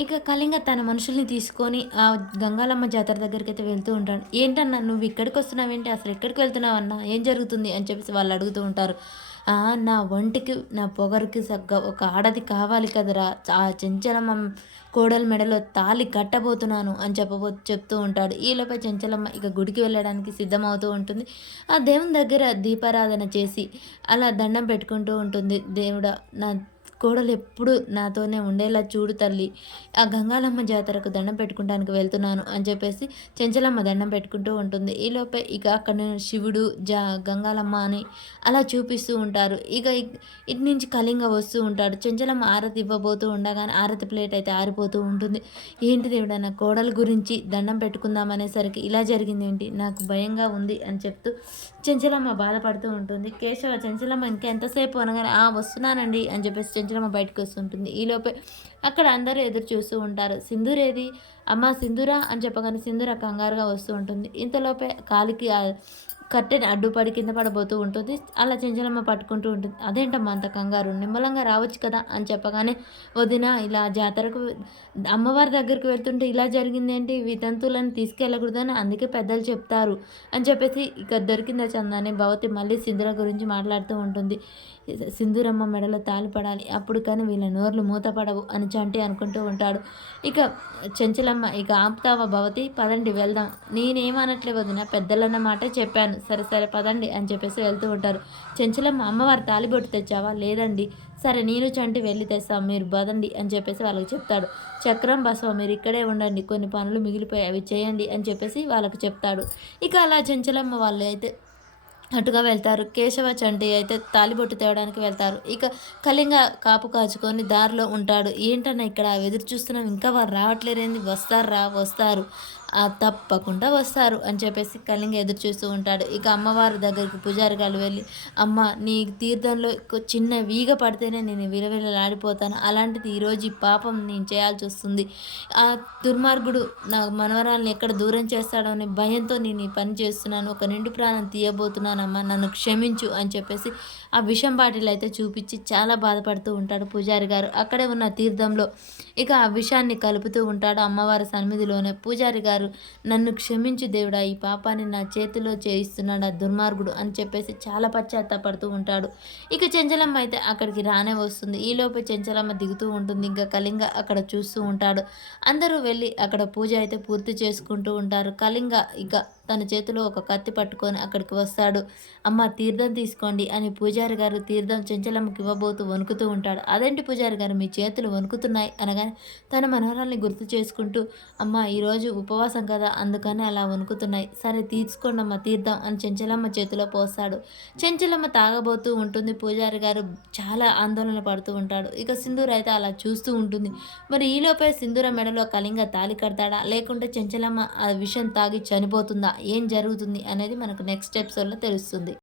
ఇక కళింగ తన మనుషుల్ని తీసుకొని గంగాలమ్మ జాతర దగ్గరికైతే వెళ్తూ ఉంటాడు. "ఏంటన్నా నువ్వు ఇక్కడికొస్తున్నావేంటి? అసలు ఎక్కడికి వెళ్తున్నావన్నా? ఏం జరుగుతుంది?" అని చెప్పేసి వాళ్ళు అడుగుతూ ఉంటారు. నా ఒంటికి, నా పొగరుకి ఒక ఆడది కావాలి కదరా! ఆ చెంచలమ్మ కోడలి మెడలో తాళి కట్టబోతున్నాను" అని చెప్తూ ఉంటాడు. ఈలోపే చెంచలమ్మ ఇక గుడికి వెళ్ళడానికి సిద్ధమవుతూ ఉంటుంది. ఆ దేవుని దగ్గర దీపారాధన చేసి అలా దండం పెట్టుకుంటూ ఉంటుంది. "దేవుడా, నా కోడలెప్పుడు నాతోనే ఉండేలా చూడు తల్లి. ఆ గంగాలమ్మ జాతరకు దండం పెట్టుకుంటానికి వెళ్తున్నాను" అని చెప్పేసి చెంచలమ్మ దండం పెట్టుకుంటూ ఉంటుంది. ఈలోపే ఇక అక్కడ శివుడు, గంగాలమ్మ అని అలా చూపిస్తూ ఉంటారు. ఇక ఇటు నుంచి కళింగ వస్తూ ఉంటాడు. చెంచలమ్మ ఆరతి ఇవ్వబోతూ ఉండగానే ఆరతి ప్లేట్ అయితే ఆరిపోతూ ఉంటుంది. "ఏంటి దేవుడా, నా కోడలు గురించి దండం పెట్టుకుందాం అనేసరికి ఇలా జరిగిందేంటి? నాకు భయంగా ఉంది" అని చెప్తూ చెంచలమ్మ బాధపడుతూ ఉంటుంది. కేశవ చెంచలమ్మ ఇంకెంతసేపు అనగానే వస్తున్నానండి అని చెప్పేసి చెంచలమ్మ బయటకు వస్తుంటుంది. ఈలోపే అక్కడ అందరూ ఎదురు చూస్తూ ఉంటారు. సింధూరేది? అమ్మ సింధూరా అని చెప్పగానే సింధూర కంగారుగా వస్తూ ఉంటుంది. ఇంతలోపే కాలికి కట్టెని అడ్డుపడి కింద పడబోతూ ఉంటుంది. అలా చెంచలమ్మ పట్టుకుంటూ ఉంటుంది. "అదేంటమ్మా అంత కంగారు? నిమ్మలంగా రావచ్చు కదా" అని చెప్పగానే, "వదిన, ఇలా జాతరకు అమ్మవారి దగ్గరికి వెళ్తుంటే ఇలా జరిగిందేంటి? వితంతువులను తీసుకెళ్ళకూడదని అందుకే పెద్దలు చెప్తారు" అని చెప్పేసి ఇక దొరికిందా చందాని భవతి మళ్ళీ సింధూర గురించి మాట్లాడుతూ ఉంటుంది. "సింధూరమ్మ మెడలో తాళి పడాలి. అప్పుడు కానీ వీళ్ళ నోర్లు మూతపడవు" అని చంటి అనుకుంటూ ఉంటాడు. ఇక చెంచలమ్మ, "ఇక ఆపుతావా భవతి? పదండి వెళ్దాం." "నేనేమనట్లే వదిన, పెద్దలన్న మాటే చెప్పాను. సరే సరే పదండి" అని చెప్పేసి వెళ్తూ ఉంటారు. చెంచలమ్మ, "అమ్మవారి తాళిబొట్టు తెచ్చావా?" "లేదండి." "సరే నేను చంటి వెళ్ళి తెస్తాం, మీరు పదండి" అని చెప్పేసి వాళ్ళకి చెప్తాడు. చక్రం, బసవ మీరు ఇక్కడే ఉండండి, కొన్ని పనులు మిగిలిపోయాయి అవి చేయండి అని చెప్పేసి వాళ్ళకి చెప్తాడు. ఇక అలా చెంచలమ్మ వాళ్ళు అయితే అటుగా వెళ్తారు. కేశవ, చంటి అయితే తాళిబొట్టు తేవడానికి వెళ్తారు. ఇక కళింగ కాపు కాచుకొని దారిలో ఉంటాడు. "ఏంటన్నా ఇక్కడ ఎదురు చూస్తున్నాం, ఇంకా వారు రావట్లేరేంది? వస్తార్రా, వస్తారు. తప్పకుండా వస్తారు" అని చెప్పేసి కళింగ ఎదురు చూస్తూ ఉంటాడు. ఇక అమ్మవారి దగ్గరికి పూజారి గారు వెళ్ళి, "అమ్మ, నీ తీర్థంలో చిన్న ఈగ పడితేనే నేను విలవిలలాడిపోతాను. అలాంటిది ఈరోజు ఈ పాపం నేను చేయాల్సొస్తుంది. ఆ దుర్మార్గుడు నా మనవరాల్ని ఎక్కడ దూరం చేస్తాడో అనే భయంతో నేను ఈ పని చేస్తున్నాను. ఒక నిండు ప్రాణం తీయబోతున్నానమ్మా, నన్ను క్షమించు" అని చెప్పేసి ఆ విషం బాటిల్ అయితే చూపించి చాలా బాధపడుతూ ఉంటాడు పూజారి గారు. అక్కడే ఉన్న తీర్థంలో ఇక ఆ విషాన్ని కలుపుతూ ఉంటాడు అమ్మవారి సన్నిధిలోనే. పూజారి గారు, "నన్ను క్షమించు దేవుడా, ఈ పాపాన్ని నా చేతిలో చేయిస్తున్నాడు ఆ దుర్మార్గుడు" అని చెప్పేసి చాలా పశ్చాత్తాపడుతూ ఉంటాడు. ఇక చెంచలమ్మ అయితే అక్కడికి రానే వస్తుంది. ఈలోపే చెంచలమ్మ దిగుతూ ఉంటుంది. ఇంకా కళింగ అక్కడ చూస్తూ ఉంటాడు. అందరూ వెళ్ళి అక్కడ పూజ అయితే పూర్తి చేసుకుంటూ ఉంటారు. కళింగ ఇక తన చేతిలో ఒక కత్తి పట్టుకొని అక్కడికి వస్తాడు. "అమ్మ, తీర్థం తీసుకోండి" అని పూజారి గారు తీర్థం చెంచలమ్మకి ఇవ్వబోతూ వణుకుతూ ఉంటాడు. "అదేంటి పూజారి గారు, మీ చేతులు వణుకుతున్నాయి" అనగానే తన మనవరాల్ని గుర్తు చేసుకుంటూ, "అమ్మ, ఈరోజు ఉపవాసం కదా, అందుకని అలా వణుకుతున్నాయి. సరే తీసుకోండమ్మ తీర్థం" అని చెంచలమ్మ చేతిలో పోస్తాడు. చెంచలమ్మ తాగబోతూ ఉంటుంది. పూజారి గారు చాలా ఆందోళన పడుతూ ఉంటాడు. ఇక సింధూర అయితే అలా చూస్తూ ఉంటుంది. మరి ఈలోపే సింధూర మెడలో కళింగ తాళి కడతాడా, లేకుంటే చెంచలమ్మ ఆ విషం తాగి చనిపోతుందా, ఏం జరుగుతుంది అనేది మనకు నెక్స్ట్ ఎపిసోడ్లో తెలుస్తుంది.